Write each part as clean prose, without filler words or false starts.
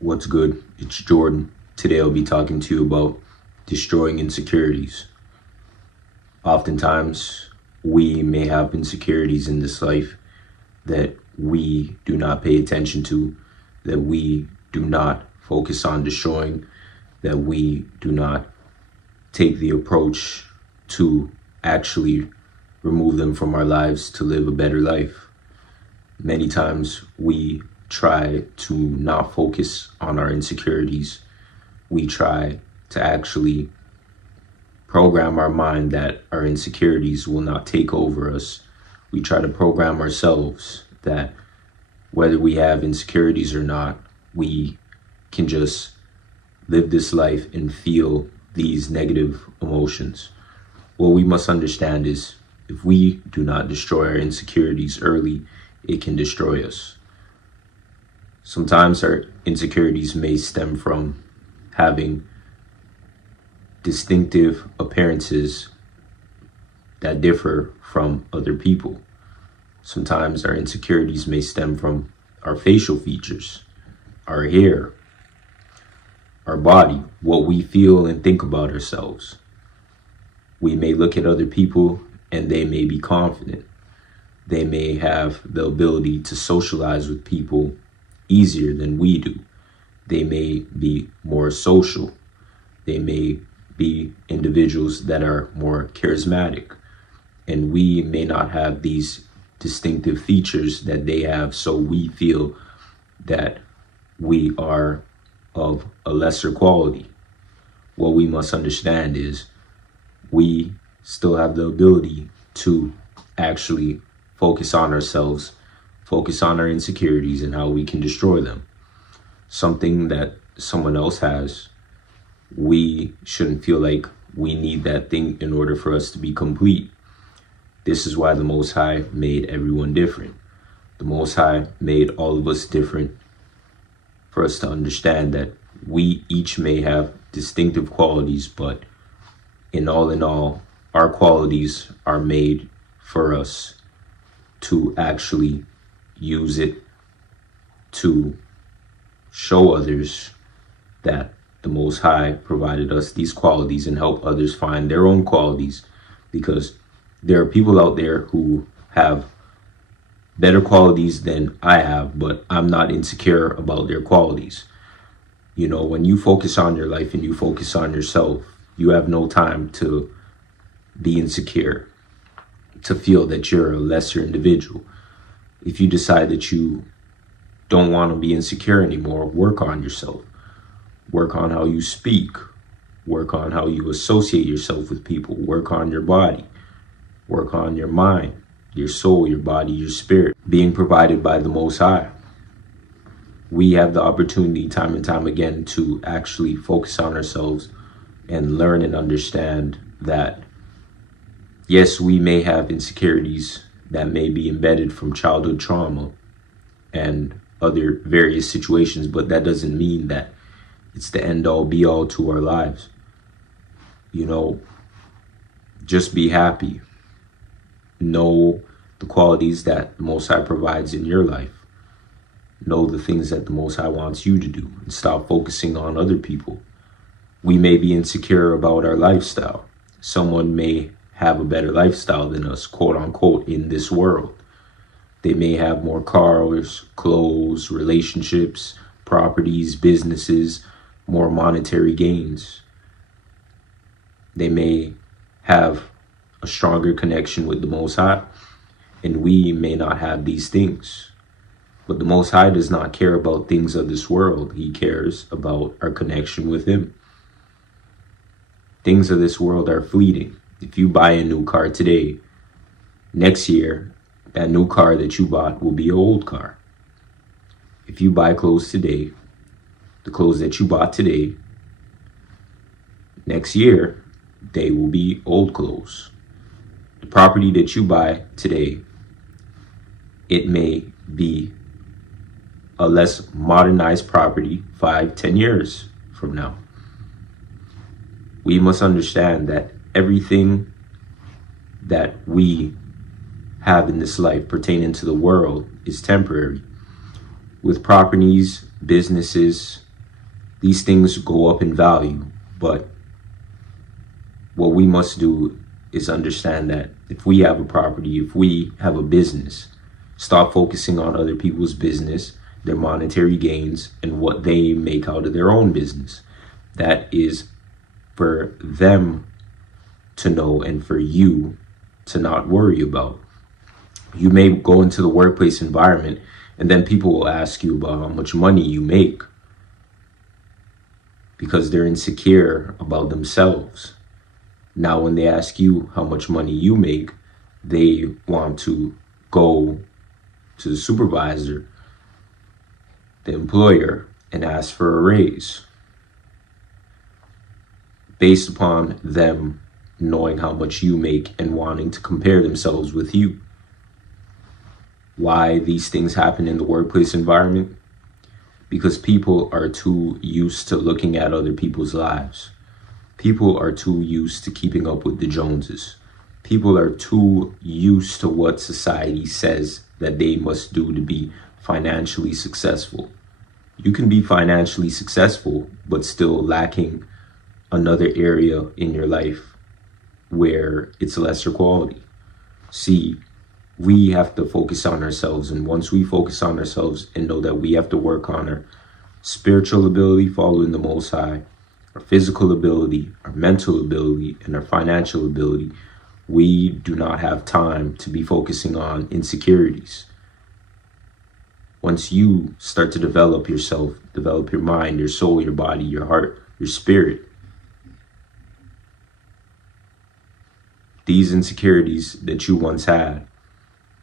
What's good? It's Jordan. Today I'll be talking to you about destroying insecurities. Oftentimes, we may have insecurities in this life that we do not pay attention to, that we do not focus on destroying, that we do not take the approach to actually remove them from our lives to live a better life. Many times we try to not focus on our insecurities. We try to actually program our mind that our insecurities will not take over us. We try to program ourselves that whether we have insecurities or not, we can just live this life and feel these negative emotions. What we must understand is if we do not destroy our insecurities early, it can destroy us. Sometimes our insecurities may stem from having distinctive appearances that differ from other people. Sometimes our insecurities may stem from our facial features, our hair, our body, what we feel and think about ourselves. We may look at other people and they may be confident. They may have the ability to socialize with people easier than we do. They may be more social. They may be individuals that are more charismatic. And we may not have these distinctive features that they have, so we feel that we are of a lesser quality. What we must understand is we still have the ability to actually focus on ourselves, focus on our insecurities and how we can destroy them. Something that someone else has, we shouldn't feel like we need that thing in order for us to be complete. This is why the Most High made everyone different. The Most High made all of us different for us to understand that we each may have distinctive qualities, but in all, our qualities are made for us to actually use it to show others that the Most High provided us these qualities and help others find their own qualities, because there are people out there who have better qualities than I have, but I'm not insecure about their qualities. You know, when you focus on your life and you focus on yourself, you have no time to be insecure, to feel that you're a lesser individual. If you decide that you don't want to be insecure anymore, work on yourself. Work on how you speak. Work on how you associate yourself with people. Work on your body. Work on your mind, your soul, your body, your spirit, being provided by the Most High. We have the opportunity time and time again to actually focus on ourselves and learn and understand that yes, we may have insecurities that may be embedded from childhood trauma and other various situations, but that doesn't mean that it's the end all be all to our lives. You know, just be happy. Know the qualities that the Most High provides in your life. Know the things that the Most High wants you to do and stop focusing on other people. We may be insecure about our lifestyle. Someone may have a better lifestyle than us, quote unquote, in this world. They may have more cars, clothes, relationships, properties, businesses, more monetary gains. They may have a stronger connection with the Most High, and we may not have these things. But the Most High does not care about things of this world. He cares about our connection with Him. Things of this world are fleeting. If you buy a new car today, next year, that new car that you bought will be an old car. If you buy clothes today, the clothes that you bought today, next year, they will be old clothes. The property that you buy today, it may be a less modernized property 5-10 years from now. We must understand that everything that we have in this life pertaining to the world is temporary. With properties, businesses, These things go up in value, but what we must do is understand that if we have a property, if we have a business, stop focusing on other people's business, their monetary gains, and what they make out of their own business. That is for them to know and for you to not worry about. You may go into the workplace environment and then people will ask you about how much money you make because they're insecure about themselves. Now, when they ask you how much money you make, they want to go to the supervisor, the employer, and ask for a raise based upon them knowing how much you make and wanting to compare themselves with you. Why these things happen in the workplace environment? Because people are too used to looking at other people's lives. People are too used to keeping up with the Joneses. People are too used to what society says that they must do to be financially successful. You can be financially successful, but still lacking another area in your life where it's lesser quality. See, we have to focus on ourselves. And once we focus on ourselves and know that we have to work on our spiritual ability, following the Most High, our physical ability, our mental ability, and our financial ability, we do not have time to be focusing on insecurities. Once you start to develop yourself, develop your mind, your soul, your body, your heart, your spirit, these insecurities that you once had,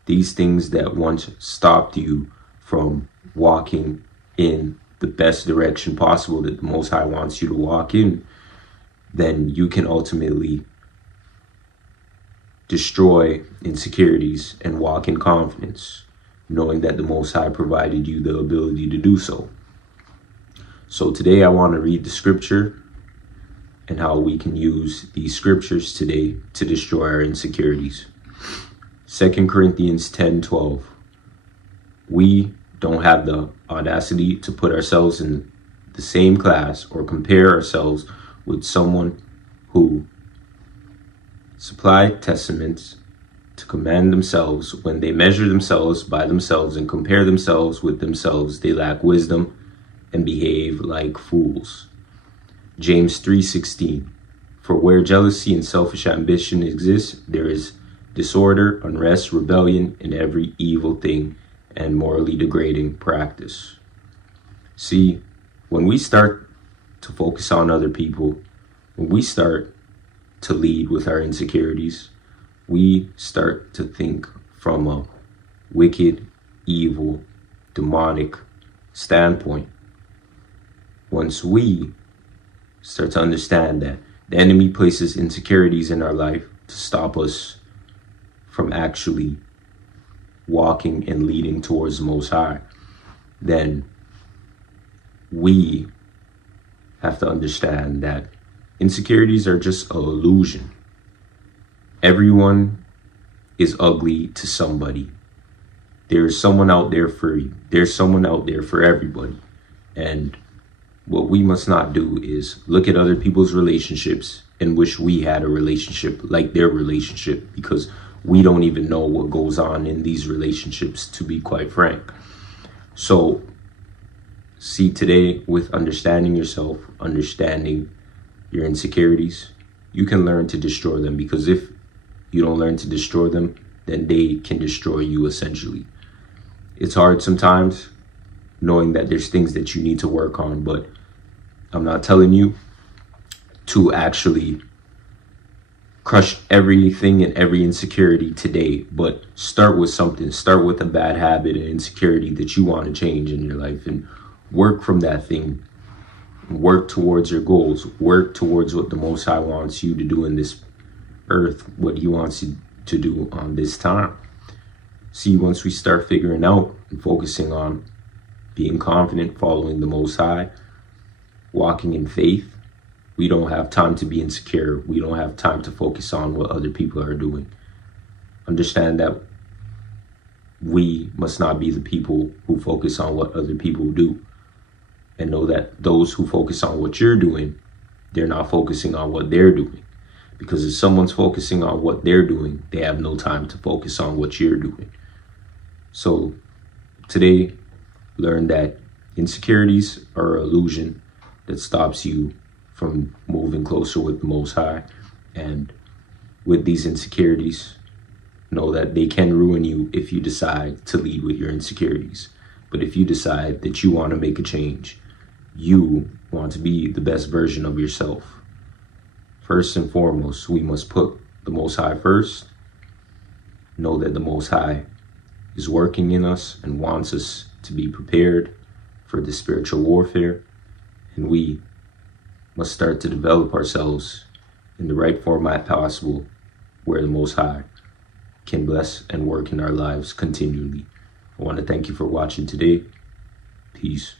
these things that once stopped you from walking in the best direction possible that the Most High wants you to walk in, then you can ultimately destroy insecurities and walk in confidence, knowing that the Most High provided you the ability to do so. So today I want to read the scripture and how we can use these scriptures today to destroy our insecurities. 2 Corinthians 10:12. We don't have the audacity to put ourselves in the same class or compare ourselves with someone who supplied testaments to command themselves. When they measure themselves by themselves and compare themselves with themselves, they lack wisdom and behave like fools. James 3:16. For where jealousy and selfish ambition exist, there is disorder, unrest, rebellion, and every evil thing and morally degrading practice. See, when we start to focus on other people, when we start to lead with our insecurities, we start to think from a wicked, evil, demonic standpoint. Once we start to understand that the enemy places insecurities in our life to stop us from actually walking and leading towards the Most High, then we have to understand that insecurities are just an illusion. Everyone is ugly to somebody. There's someone out there for you. There's someone out there for everybody. And what we must not do is look at other people's relationships and wish we had a relationship like their relationship, because we don't even know what goes on in these relationships, to be quite frank. So, see, today, with understanding yourself, understanding your insecurities, you can learn to destroy them, because if you don't learn to destroy them, then they can destroy you essentially. It's hard sometimes knowing that there's things that you need to work on, but I'm not telling you to actually crush everything and every insecurity today, but start with something. Start with a bad habit and insecurity that you want to change in your life, and work from that thing. Work towards your goals. Work towards what the Most High wants you to do in this earth, what He wants you to do on this time. See, once we start figuring out and focusing on being confident, following the Most High, walking in faith, we don't have time to be insecure. We don't have time to focus on what other people are doing. Understand that we must not be the people who focus on what other people do. And know that those who focus on what you're doing, they're not focusing on what they're doing. Because if someone's focusing on what they're doing, they have no time to focus on what you're doing. So today, learn that insecurities are an illusion that stops you from moving closer with the Most High. And with these insecurities, know that they can ruin you if you decide to lead with your insecurities. But if you decide that you want to make a change, you want to be the best version of yourself, first and foremost, we must put the Most High first. Know that the Most High is working in us and wants us to be prepared for the spiritual warfare. And we must start to develop ourselves in the right format possible, where the Most High can bless and work in our lives continually. I want to thank you for watching today. Peace.